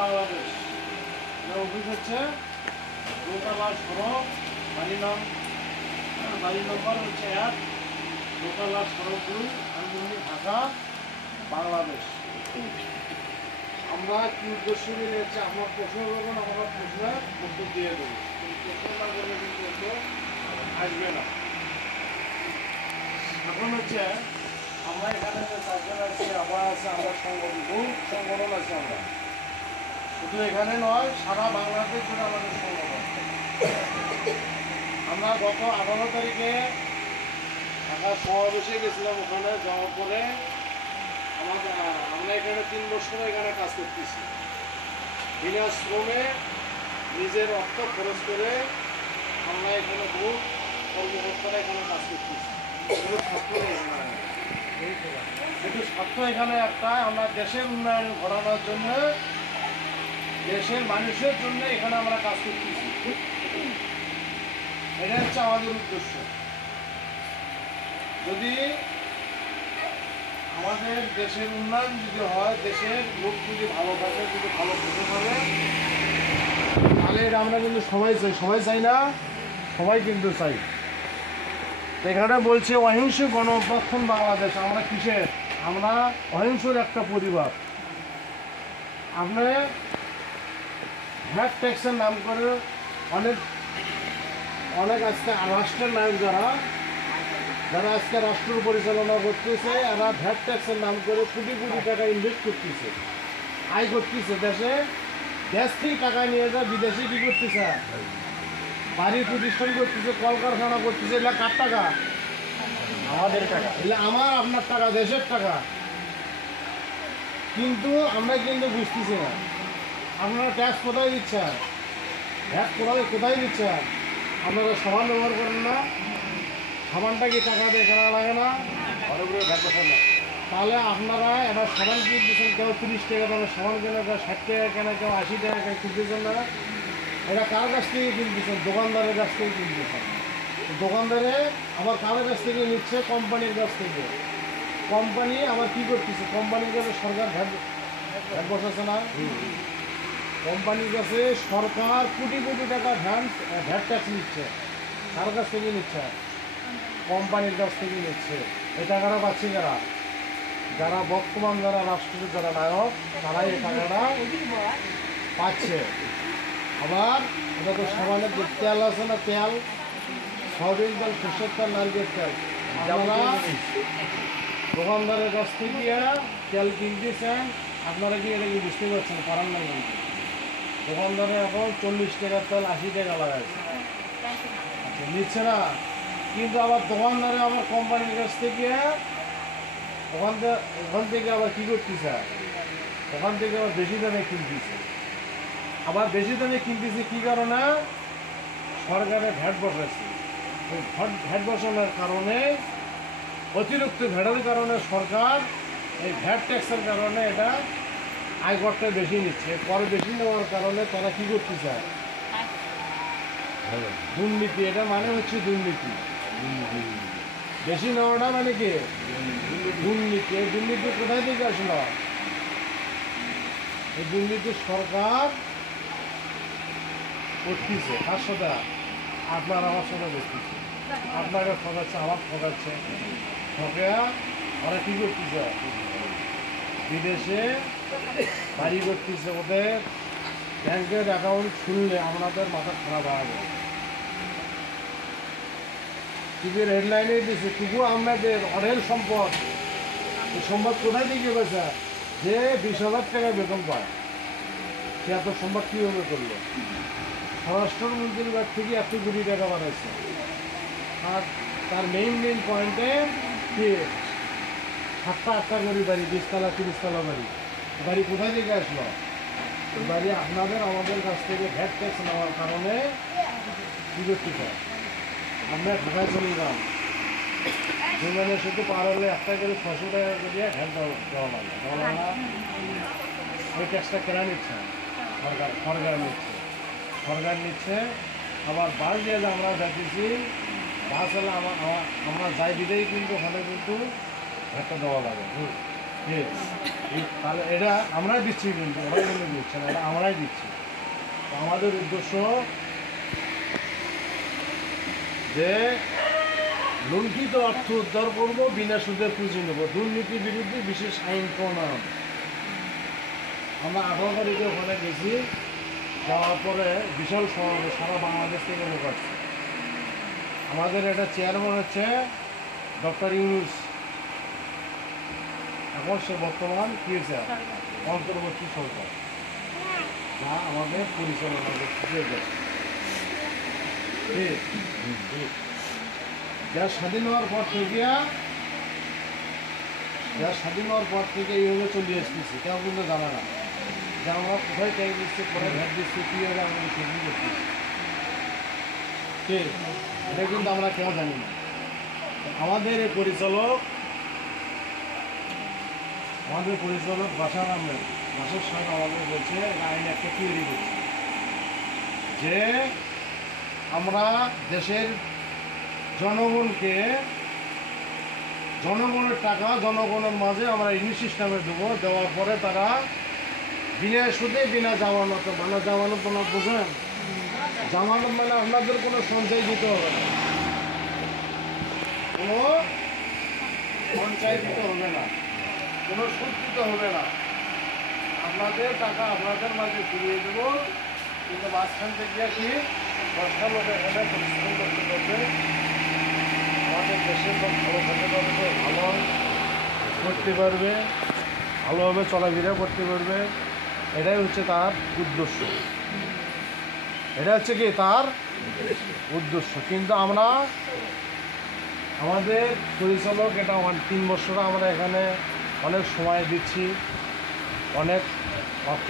Bangladesh. Office হচ্ছে দোতলা সড়ক, বাড়ি নম্বর হচ্ছে 1, দোতলা সড়ক 2, ধানমন্ডি, ঢাকা, বাংলাদেশ। আমরা কি উদ্দেশ্য নিয়ে হচ্ছে আমার প্রশ্ন করবেন, আমরা প্রশ্নের উত্তর দিয়ে দেবো। প্রশ্ন না করলে কিন্তু উত্তর আসবে না। এখন হচ্ছে আমরা এখানে যে 4 জন আছি, আবার আছে আমরা সংগঠন আছে। আমরা শুধু এখানে নয়, সারা বাংলাদেশ জুড়ে আমাদের সংগঠন। আমরা গত 18 তারিখে ঢাকা সমাবেশে গেছিলাম। ওখানে যাওয়ার পরে আমরা এখানে 3 বছর এখানে কাজ করতেছি। বিনা শ্রমে নিজের অর্থ খরচ করে আমরা এখানে বহু কর্মকর্তারা এখানে কাজ করতেছি। কিন্তু স্বার্থ এখানে একটা, আমরা দেশের উন্নয়ন ঘটানোর জন্য, দেশের মানুষের জন্য এখানে আমরা কাজ করতেছি। এটা হচ্ছে আমাদের উদ্দেশ্য। যদি আমাদের দেশের উন্নয়ন যদি হয়, দেশের লোক যদি ভালো থাকে, যদি ভালো খেতে পারে, তাহলে এটা আমরা কিন্তু সবাই চাই না, সবাই কিন্তু চাই। এখানে বলছে অহিংস গণ অভ্যুত্থান বাংলাদেশ। আমরা কিসের? আমরা অহিংসর একটা পরিবার। আমরা ভ্যাট ট্যাক্সের নাম করে অনেক আজকে রাষ্ট্রের নায়ক যারা আজকে রাষ্ট্র পরিচালনা করতেছে, এরা ভ্যাট ট্যাক্সের নাম করে কোটি কোটি টাকা ইনভেস্ট করতেছে, আয় করতেছে। দেশ থেকে টাকা নিয়ে যা বিদেশে কি করতেছে, বাড়ি প্রতিষ্ঠান করতেছে, কলকারখানা করতেছে। এগুলো কার টাকা? আমাদের টাকা। এগুলো আমার আপনার টাকা, দেশের টাকা। কিন্তু আমরা কিন্তু বুঝতেছি না। আপনারা ট্যাক্স কোথায় দিচ্ছেন? ভ্যাট কোথায় দিচ্ছেন? আপনারা সাবান ব্যবহার করেন না? সাবানটা কি টাকা দিয়ে কেনা লাগে না? অনেকগুলো ভ্যাট বসেন না। তাহলে আপনারা এটা সাবান কিনতেছেন, কেউ 30 টাকা দামে সাবান কেনা, কেউ 60 টাকা কেনা, কেউ 80 টাকা কেউ কিনতেছেন না। এটা কার কাছ থেকে কিনতেছেন? দোকানদারের কাছ থেকে কিনতেছেন। দোকানদারে আবার কার কাছ থেকে নিচ্ছে? কোম্পানির কাছ থেকে। কোম্পানি আবার কি করতেছে? কোম্পানির কাছে সরকার ভ্যাট বসাচ্ছে না? কোম্পানির কাছে সরকার কোটি কোটি টাকা ভ্যাট ট্যাক্স নিচ্ছে। কার কাছ থেকে নিচ্ছে? কোম্পানির কাছ থেকে নিচ্ছে। এই টাকাটা পাচ্ছে কারা? যারা বর্তমান রাষ্ট্রের যারা নায়ক, তারাই এই টাকাটা পাচ্ছে। আবার এটা তো সামানের যে তেল আছে না, তেল, সয়াবিন তেল, সরষের তেল, নারকেল তেল, আমরা দোকানদারের কাছ থেকে তেল কিনতেছেন। আপনারা কি এটা কি বুঝতে পারছেন? পারান না কিন্তু দোকানদারে এখন 40 টাকার তেল 80 টাকা লাগাচ্ছে। আচ্ছা, নিচ্ছে না। কিন্তু আবার দোকানদারে আবার কোম্পানির কাছ থেকে ওখান থেকে আবার কী করতেছে? ওখান থেকে আবার বেশি দামে কিনতেছে। আবার বেশি দামে কিনতেছে কী কারণে? সরকারে ভ্যাট বসাচ্ছে। ওই ভ্যাট বসানোর কারণে, অতিরিক্ত ভ্যাটের কারণে সরকার এই ভ্যাট ট্যাক্সের কারণে এটা আয়করটা বেশি নিচ্ছে। পরে বেশি নেওয়ার কারণে তারা কী করতে চায়? দুর্নীতি। এটা মানে হচ্ছে দুর্নীতি। বেশি নেওয়াটা মানে কি? দুর্নীতি। এই দুর্নীতি কোথায় থেকে আসলো? এই দুর্নীতি সরকার করতেছে। কার সাথে? আপনার আমার সাথে করতেছে। আপনাকে ঠকাচ্ছে, আমার ঠকাচ্ছে। ঠকে ওরা কী করতেছে? বিদেশে বাড়ি করতেছে। ওদের ব্যাংকের অ্যাকাউন্ট শুনলে আপনাদের মাথা খারাপ হয়ে যাবে। টিভির হেডলাইনে দিচ্ছে, টুকু আমাদের অঢেল সম্পদ। এই সম্পদ কোথায় থেকে গেছে? যে 20,000 টাকা বেতন পায়, সে এত সম্পদ কীভাবে করলো? স্বরাষ্ট্রমন্ত্রীর কাছ থেকে 1 কোটি টাকা বানাইছে। আর তার মেইন পয়েন্টে কি 7টা-8টা করে বাড়ি, 20 তলা 30 তলা বাড়ি কোথায় থেকে আসলো? বাড়ি আপনাদের আমাদের কাছ থেকে ভ্যাট ট্যাক্স নেওয়ার কারণে কী করতে চায়? আমরা ঢাকায় চলে গেলাম, বিমানের সাথে পার হলে একটা করে 600 টাকা করে ভ্যাট দেওয়া লাগে। ওই ট্যাক্সটা কেনা নিচ্ছে সরকার নিচ্ছে। আবার বাস দিয়ে আমরা যাচ্ছি, বাস হলে আমরা যাই দিলেই কিন্তু ওখানে কিন্তু ভ্যাটটা দেওয়া লাগে। তাহলে এটা আমরাই দিচ্ছি, কিন্তু ওরাই কিন্তু দিচ্ছে না, এটা আমরাই দিচ্ছি। তো আমাদের উদ্দেশ্য যে লুণ্ঠিত অর্থ উদ্ধার করবো, বিনা সুদে পুঁজি নেবো, দুর্নীতির বিরুদ্ধে বিশেষ আইন প্রণয়ন। আমরা 18 তারিখে ওখানে গেছি, যাওয়ার পরে বিশাল সমাবেশ সারা বাংলাদেশ থেকে লোক আসছে। আমাদের এটা চেয়ারম্যান হচ্ছে ডক্টর ইউনুস, এখন সে বর্তমান কি হয়েছে অন্তর্বর্তী সরকার, যা আমাদের পরিচালনা করতে গেছে। দেশ স্বাধীন হওয়ার পর থেকে এইভাবে চলে আসতেছি, কেউ কিন্তু জানে না যে আমরা কোথায় ট্যাক্স দিচ্ছি, কোথায় ভ্যাট দিচ্ছি, কীভাবে আমরা সেগুলো করতেছি। ঠিক, এটা কিন্তু আমরা কেউ জানি না। আমাদের এই পরিচালক বাসার সাহেব আমাদের বলছে আইন একটা তৈরি করছে যে আমরা দেশের জনগণের টাকা জনগণের মাঝে আমরা ইংলিশ সিস্টেমে দেবো, দেওয়ার পরে তারা বিনা সুদে বিনা জামানত, মানে জামানত না বোঝেন, জামানত মানে আপনাদের কোনো সঞ্চয় দিতে হবে না, কোনো সঞ্চয় দিতে হবে না, কোনো সুদ দিতে হবে না, আপনাদের টাকা আপনাদের মাঝে ফিরিয়ে দেবো। কিন্তু মাঝখান থেকে কি 10টা লোক এখানে পরিশ্রম করতে পারবে, আমাদের দেশের লোক ভালো খেতে পারবে, ভালো করতে পারবে, ভালোভাবে চলাফেরা করতে পারবে। এটাই হচ্ছে তার উদ্দেশ্য, এটা হচ্ছে কি তার উদ্দেশ্য। কিন্তু আমরা আমাদের পরিচালক এটা 3 বছর আমরা এখানে অনেক সময় দিচ্ছি, অনেক অর্থ